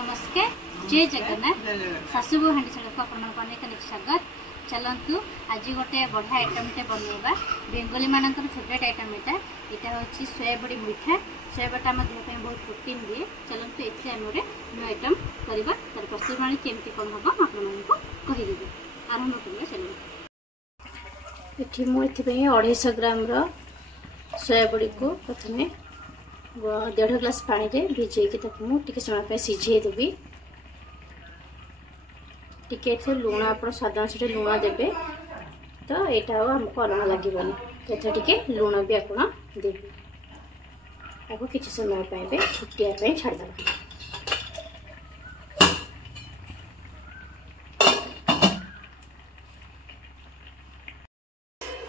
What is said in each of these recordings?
नमस्कार जय जगन्नाथ शाशुबो हांडी छाड़ को अनेक अनेक स्वागत। चलतु आज गोटे बढ़िया आइटमटे बनवा बेंगली मानकर फेवरेट आइटम यहाँ हूँ सोयाबड़ी मिठा। सोयाबड़ा आम देह बहुत प्रोटीन दिए। चलतु ये आम न्यू आइटम करवा तार प्रस्तुत प्रणाली केमती कौन हम आपको कहीदेवी आरंभ करवा। चलो ये मुझे 250 ग्राम सोयाबड़ी को प्रथम 1.5 ग्लास पानी रे भिजेकी टे समय सिझेदेवी। टिके लुण आप स्वाद अनुसार लुण देवे तो यहाँ आमको अल्म लगे तो टे लुण भी आप देवे। आपको किसी समय फुटिया छाड़द।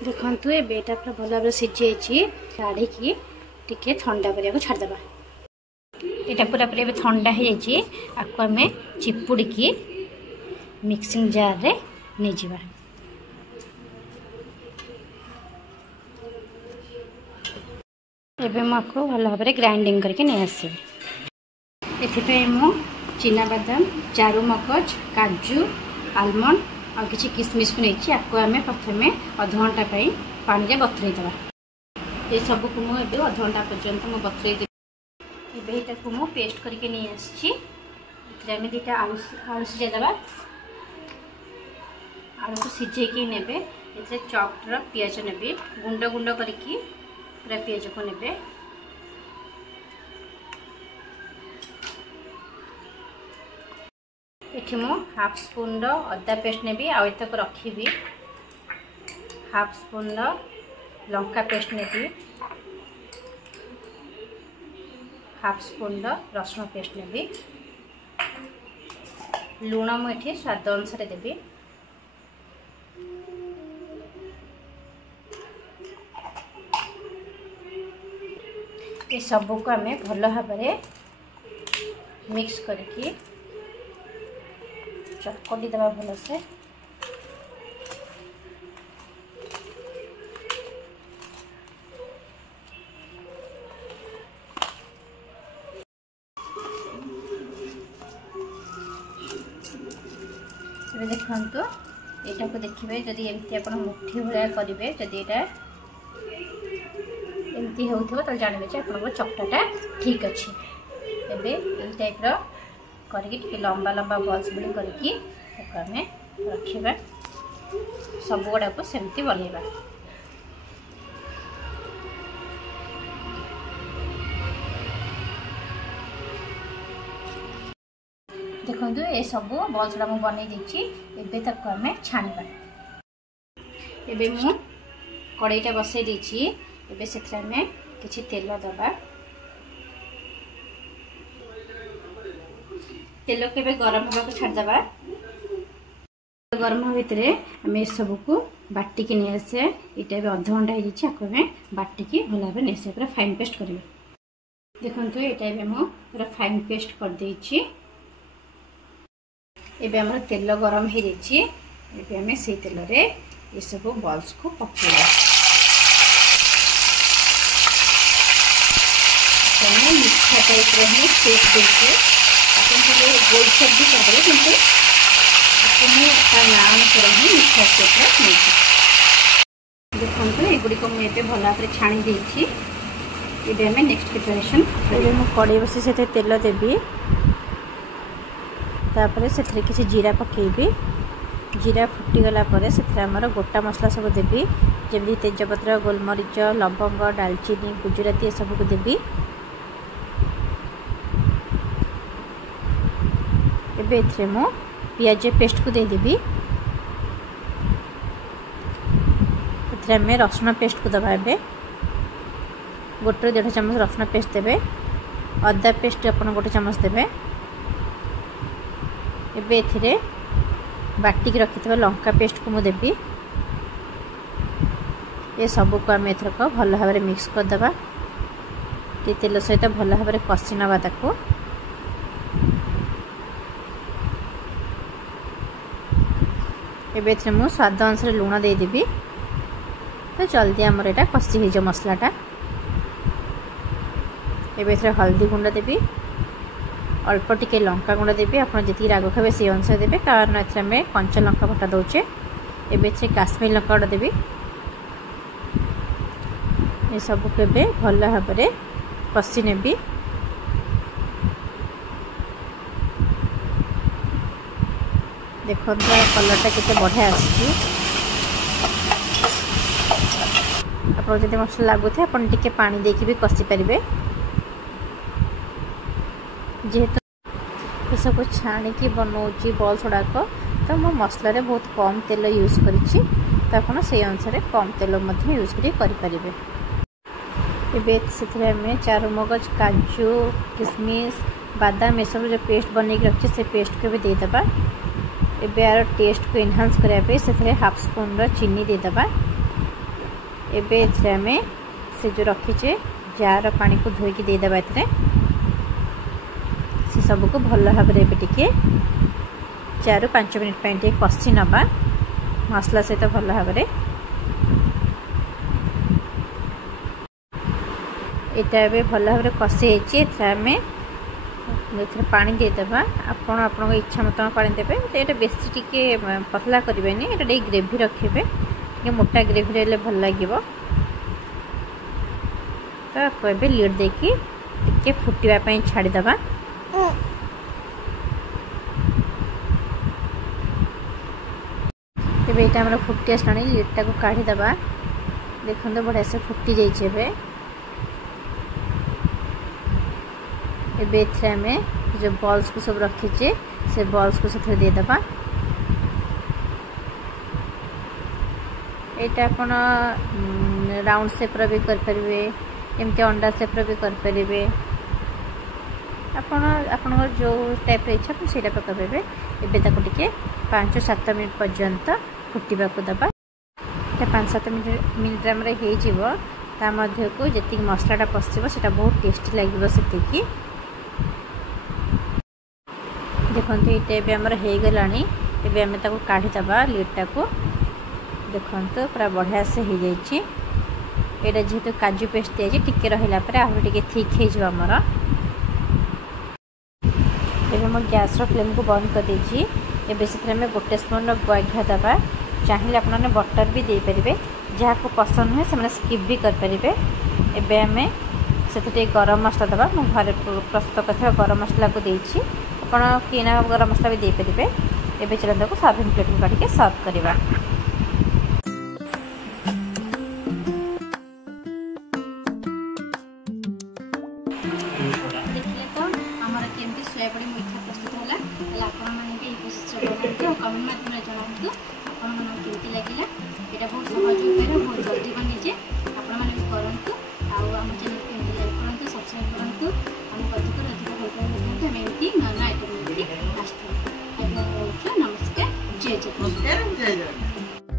देखु एटा पूरा भल भाव सिझे काढ़ी टिके ठंडा करने छाड़देवा। यहाँ पूरा पूरा ठंडा हो जाए आपको आम चिपुड़ी की मिक्सिंग जार रे नहीं जावा। एबे आपको भल भाव ग्राइंडिंग करके नहीं आसबे। एथि मु चीना बादाम, चारू मगज, काजू, आलमंड और किसी किसमिश को नहीं आपको आम प्रथम अध घंटा पानी रे बतुरई देवा। ये सब को मुझे अध घंटा पर्यंत मुझे बतुरई देवी। एटा मु पेस्ट करके नहीं आसी। दुटा आलू सिझादेवा। आलू को सिझेकी नेबे ये चॉप्ड पियाज नेबे गुंड गुंड करके पूरा पियाज को नेबे। ये मु हाफ स्पून अदा पेस्ट नेबी आतक रखी। हाफ स्पून लंका पेस्ट नेबी। हाफ स्पून रसुण पेस्ट नेबी। लुण मुझे स्वाद अनुसार देवी। ये सब को आम भल भाव मिक्स करके चटकटी देवा भल से। देखु यहाँ को देखिए जदि एमती आप मुठी भाया करेंगे जदि यहाँ एमती हो तो जानवे आप चकटाटा ठीक अच्छे। एवं टाइप करके लंबा लंबा बल्स भी करके आम रखा सब गुड़ा को सेमती बनवा। देखो ये सब बल्स गुड़ा मुझे बनई देती। आम छाणवा। एबे मु कड़ईटा बसई देछि। एबे सेथरे आम किछि तेल दबा। तेल को एबे गरम होगा को छाड़देवा। गरम भितर आम ये सब को बाटिकी नहीं आसे। यहाँ अध घंटा हो आपको बाटिकी भल भाव नहीं आसे पूरा फाइन पेस्ट करेंगे। देखो यहाँ मु पूरा फाइन पेस्ट कर देछि। एबे हमर तेल गरम हो जाए। एबे हमें से तेल रे ये सब बॉल्स को पकेवा। मीठा टाइप ही पेस्ट देके गोल शेप भी करदे किंतु नाम पूरा ही मीठा शेप देखो एगुड़िक मुझे भल भाव छाणी देछि। एबे हमें नेक्स्ट प्रिपरेशन कड़े बसी से तेल देवी। तापर से किसी जीरा पकेबी। जीरा फुटीगला आमर गोटा मसला सब देवी जमी तेजपत्र, गोलमरीच, लवंग, डालचीनी, गुजराती ये सब को देवी। एबे मु पियाज पेस्ट को देदेवी। आम रसुण पेस्ट को दबा। ए गोटे 1.5 चम्मच रसुण पेस्ट देवे। अदा पेस्ट आप 1 चम्मच देवे। एबे एथिरे बाटिक रखिथिबा लंका पेस्ट को मु देबी। ये सब को आम एथरक भल भाव मिक्स करदे। टे तेल सहित भल भाव कषि नवा ताको। एबे एथिरे मु स्वाद अनुसार लुण दे देबी तो जल्दी आमर एटा कषि हो जाए मसलाटा। एबे एथिरे हल्दी गुंड देबी। अल्प टिके लंका गुंड देवी आप जी राग खावे से अनुसार देवे कारण एमें कंचा लंका बटा दौचे एवं काश्मीर लंका गुंड देवी ये सब के भल भाव में कषि नेबी देखो कलरटा केते बढ़िया आसी आप जब मसला लगुए आप पानी देकी भी कषि पारे जेहेतु ये सब छाणिकी बनाऊँगी बॉल्स गुड़ाक तो मो मसला बहुत कम तेल यूज करी तो आप से अनुसार कम तेल यूज करें। एमें चारू मगज काजू किशमिश बादाम ये सब जो पेस्ट बन रखी से पेस्ट को भी देदेबा एबे यार टेस्ट को एनहांस करने से हाफ स्पून चीनी देदेबा एबे आमे से जो रखीचे जार पानी को धोईकी देदेबा ए से सबको भल भाव में टे 4-5 मिनट कषि नवा मसला सहित भल भाव में यहाँ भल भाव में कषि आम पानी देदेबा आपण इच्छा मत पानी देवे ये बेसी टिके पतला करेंगे ये ग्रेवी रखिए मोटा ग्रेवी रही भल लगे तो ये लिड देकी टिके फुटापी छाड़ीदबा ये आम फुटी आसा लिडटा को काढ़ीदबा देखते बढ़िया से फुटी जाइए एबे आम जो बॉल्स को सब रखीचे से बॉल्स को सब देदेबा यहाँ आपण राउंड शेप्र भी करेंगे एमती अंडा शेप्र भी करेंगे आपण जो टाइप इच्छा से करेंगे एवं टे 5-7 मिनट पर्यंत फुटा को दबा 5-7 मिनट आम मध्य को जी मसलाटा पशिव से बहुत टेस्टी लगे से देखो ये आमर हो गला आम काढ़ीदबा लिडटा को देखो पूरा बढ़िया से हो जाए यहाँ जेहेतु काजू पेस्ट दिखाई टिके रहा आहरी थिक होमर एवं मो गैस फ्लेम को बंद कर देछि एबे से आम 1 स्पून गुआ घिआ दबा चाहिए आपने बटर भी दे पारे जहाँ को पसंद हुए से स्किप भी करेंगे एवं आम से गरम मसला दबा मो घर प्रस्तुत कर गरम मसला को देछि आपण किना गरम मसला भी दे पारे एवं चलते को सर्विंग प्लेट को काटिके सर्व करवा देखिए तो आमर केमती सोयाबड़ी मीठा प्रस्तुत है कमेंट माध्यम जनातु आपमती लगे यहाँ बहुत सहज उपाय बहुत जल्दी बनीजे आपण करूँ आम चैनल को लाइक करूँ सब्सक्राइब करूँ आम अधिक अधिक भल पाए एमती ना आइटम आसता नमस्कार जय जगन्नाथ।